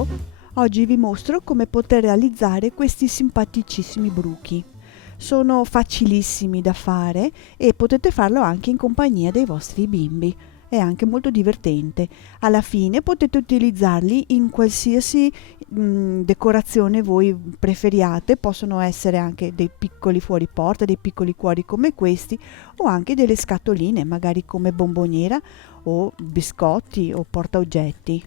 Ciao! Oggi vi mostro come poter realizzare questi simpaticissimi bruchi. Sono facilissimi da fare e potete farlo anche in compagnia dei vostri bimbi. È anche molto divertente. Alla fine potete utilizzarli in qualsiasi decorazione voi preferiate. Possono essere anche dei piccoli fuoriporta, dei piccoli cuori come questi, o anche delle scatoline, magari come bomboniera o biscotti o portaoggetti.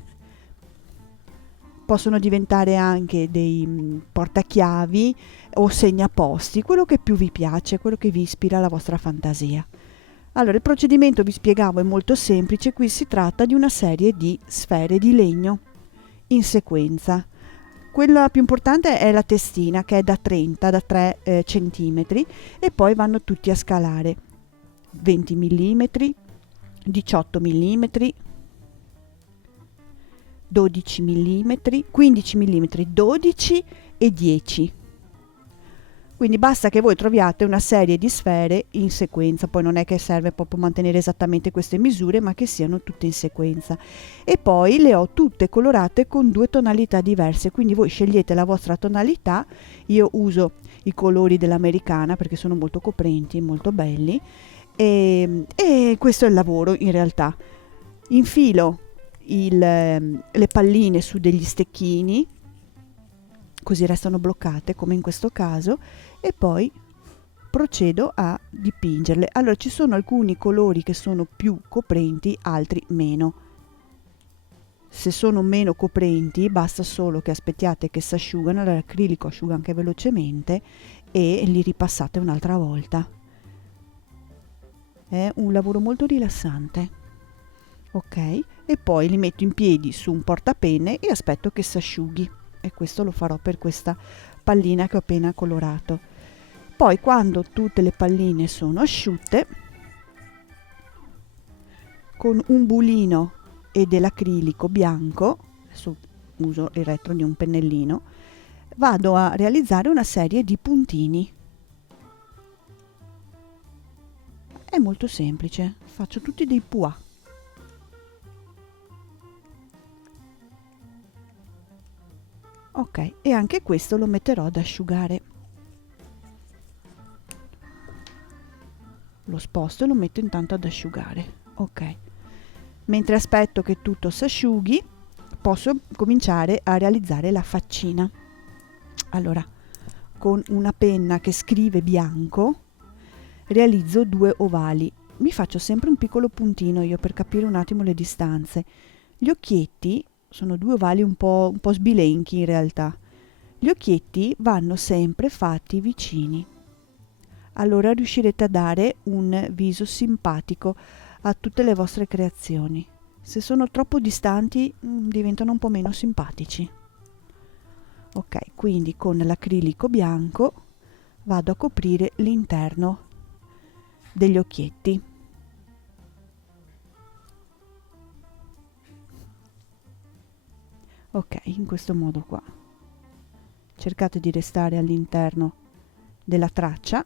Possono diventare anche dei portachiavi o segnaposti, quello che più vi piace, quello che vi ispira la vostra fantasia. Allora, il procedimento, vi spiegavo, è molto semplice. Qui si tratta di una serie di sfere di legno in sequenza. Quella più importante è la testina, che è da 3 centimetri, e poi vanno tutti a scalare 20 mm, 18 mm, 12 mm, 15 mm, 12 e 10. Quindi basta che voi troviate una serie di sfere in sequenza, poi non è che serve proprio mantenere esattamente queste misure, ma che siano tutte in sequenza. E poi le ho tutte colorate con 2 tonalità diverse, quindi voi scegliete la vostra tonalità. Io uso i colori dell'americana perché sono molto coprenti, molto belli, e questo è il lavoro in realtà. Infilo le palline su degli stecchini, così restano bloccate come in questo caso, e poi procedo a dipingerle. Allora, ci sono alcuni colori che sono più coprenti, altri meno. Se sono meno coprenti basta solo che aspettiate che si asciugano, l'acrilico asciuga anche velocemente, e li ripassate un'altra volta. È un lavoro molto rilassante. Ok, e poi li metto in piedi su un portapenne e aspetto che si asciughi, e questo lo farò per questa pallina che ho appena colorato. Poi, quando tutte le palline sono asciutte, con un bulino e dell'acrilico bianco, adesso uso il retro di un pennellino, vado a realizzare una serie di puntini. È molto semplice, faccio tutti dei pois. Ok, e anche questo lo metterò ad asciugare. Lo sposto e lo metto intanto ad asciugare. Ok, mentre aspetto che tutto si asciughi, posso cominciare a realizzare la faccina. Allora, con una penna che scrive bianco, realizzo 2 ovali. Mi faccio sempre un piccolo puntino io per capire un attimo le distanze. Gli occhietti sono 2 ovali un po' sbilenchi in realtà. Gli occhietti vanno sempre fatti vicini. Allora riuscirete a dare un viso simpatico a tutte le vostre creazioni. Se sono troppo distanti diventano un po' meno simpatici. Ok, quindi con l'acrilico bianco vado a coprire l'interno degli occhietti. Ok, in questo modo qua. Cercate di restare all'interno della traccia.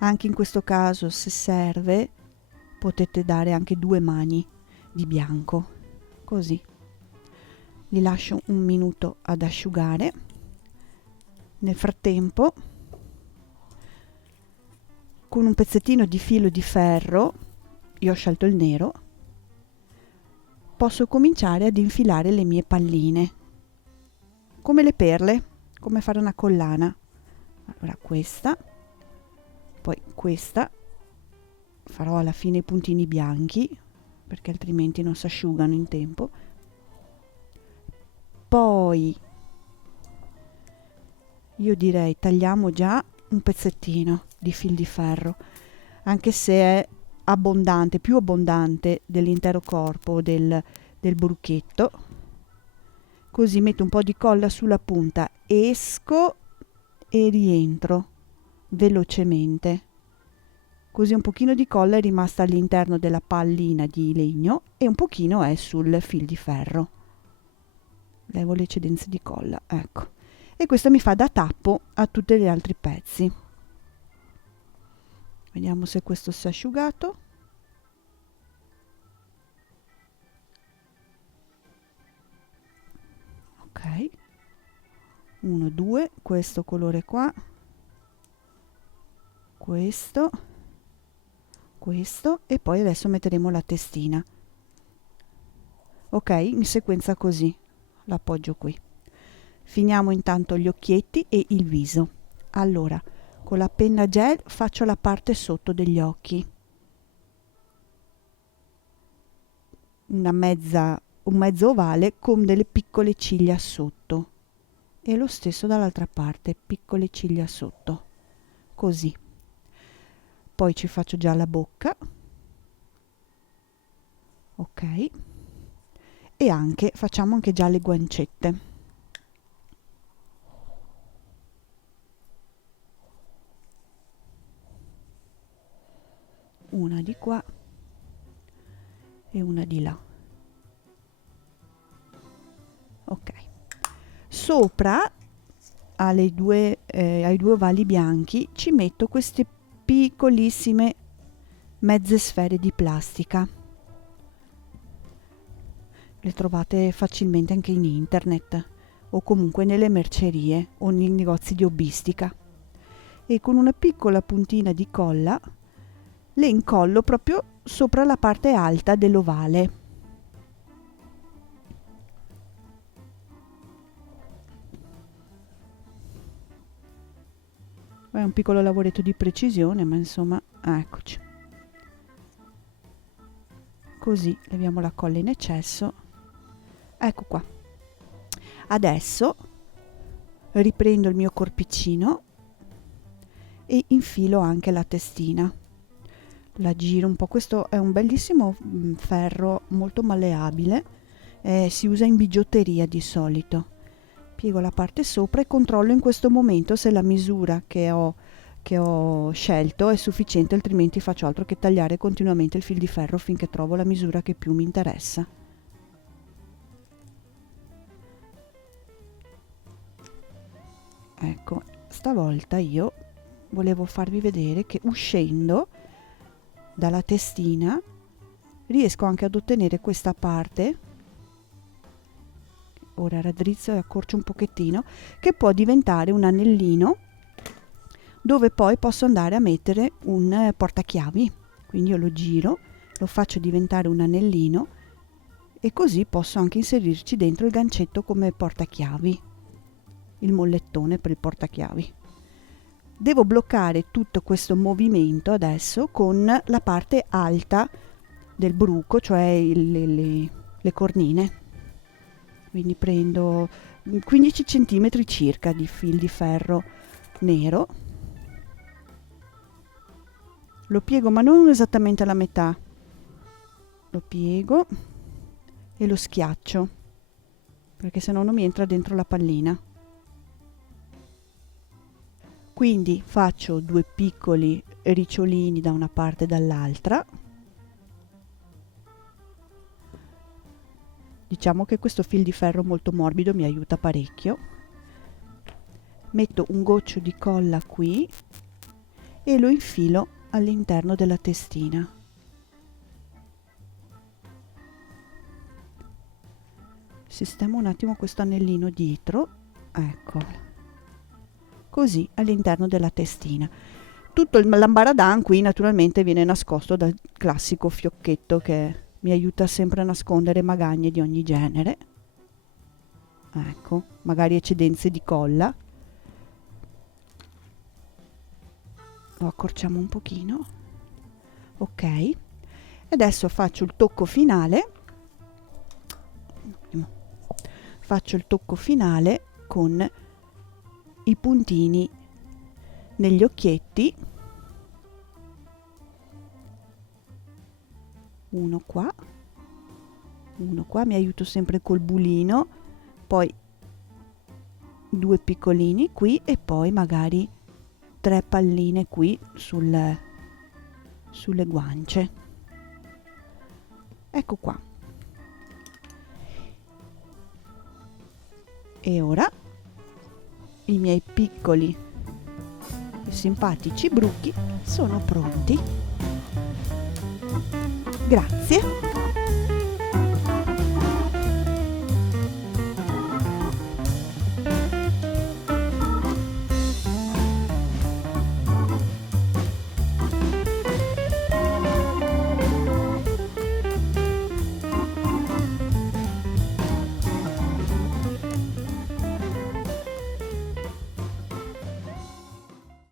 Anche in questo caso, se serve, potete dare anche 2 mani di bianco, così. Li lascio un minuto ad asciugare. Nel frattempo, con un pezzettino di filo di ferro, io ho scelto il nero, posso cominciare ad infilare le mie palline, come le perle, come fare una collana. Allora questa, poi questa, farò alla fine i puntini bianchi, perché altrimenti non si asciugano in tempo. Poi io direi tagliamo già un pezzettino di fil di ferro, anche se è abbondante, più abbondante dell'intero corpo del bruchetto. Così metto un po' di colla sulla punta, esco e rientro velocemente. Così un pochino di colla è rimasta all'interno della pallina di legno e un pochino è sul fil di ferro. Levo le eccedenze di colla, ecco. E questo mi fa da tappo a tutti gli altri pezzi. Vediamo se questo si è asciugato. Ok, 1 2, questo colore qua, questo e poi adesso metteremo la testina. Ok, in sequenza così, l'appoggio qui. Finiamo intanto gli occhietti e il viso. Allora, con la penna gel faccio la parte sotto degli occhi, un mezzo ovale con delle piccole ciglia sotto, e lo stesso dall'altra parte, piccole ciglia sotto, così. Poi ci faccio già la bocca, ok, e facciamo anche già le guancette. Una di qua e una di là. Ok, sopra ai due ovali bianchi ci metto queste piccolissime mezze sfere di plastica. Le trovate facilmente anche in internet o comunque nelle mercerie o nei negozi di hobbistica, e con una piccola puntina di colla le incollo proprio sopra la parte alta dell'ovale. È un piccolo lavoretto di precisione, ma insomma, eccoci. Così leviamo la colla in eccesso. Ecco qua. Adesso riprendo il mio corpicino e infilo anche la testina. La giro un po'. Questo è un bellissimo ferro molto malleabile, si usa in bigiotteria di solito. Piego la parte sopra e controllo in questo momento se la misura che ho scelto è sufficiente, altrimenti faccio altro che tagliare continuamente il fil di ferro finché trovo la misura che più mi interessa. Ecco, stavolta io volevo farvi vedere che uscendo dalla testina riesco anche ad ottenere questa parte, ora raddrizzo e accorcio un pochettino, che può diventare un anellino dove poi posso andare a mettere un portachiavi. Quindi io lo giro, lo faccio diventare un anellino e così posso anche inserirci dentro il gancetto come portachiavi, il mollettone per il portachiavi. Devo bloccare tutto questo movimento adesso con la parte alta del bruco, cioè le cornine. Quindi prendo 15 cm circa di fil di ferro nero, lo piego ma non esattamente alla metà, lo piego e lo schiaccio perché sennò non mi entra dentro la pallina. Quindi faccio 2 piccoli ricciolini da una parte e dall'altra. Diciamo che questo fil di ferro molto morbido mi aiuta parecchio. Metto un goccio di colla qui e lo infilo all'interno della testina. Sistemo un attimo questo anellino dietro, ecco, così all'interno della testina. Tutto l'ambaradan qui naturalmente viene nascosto dal classico fiocchetto che mi aiuta sempre a nascondere magagne di ogni genere. Ecco, magari eccedenze di colla. Lo accorciamo un pochino. Ok. Adesso faccio il tocco finale. Faccio il tocco finale con i puntini negli occhietti, uno qua, mi aiuto sempre col bulino, poi 2 piccolini qui e poi magari 3 palline qui sulle guance. Ecco qua. E ora i miei piccoli, che simpatici bruchi sono pronti. Grazie.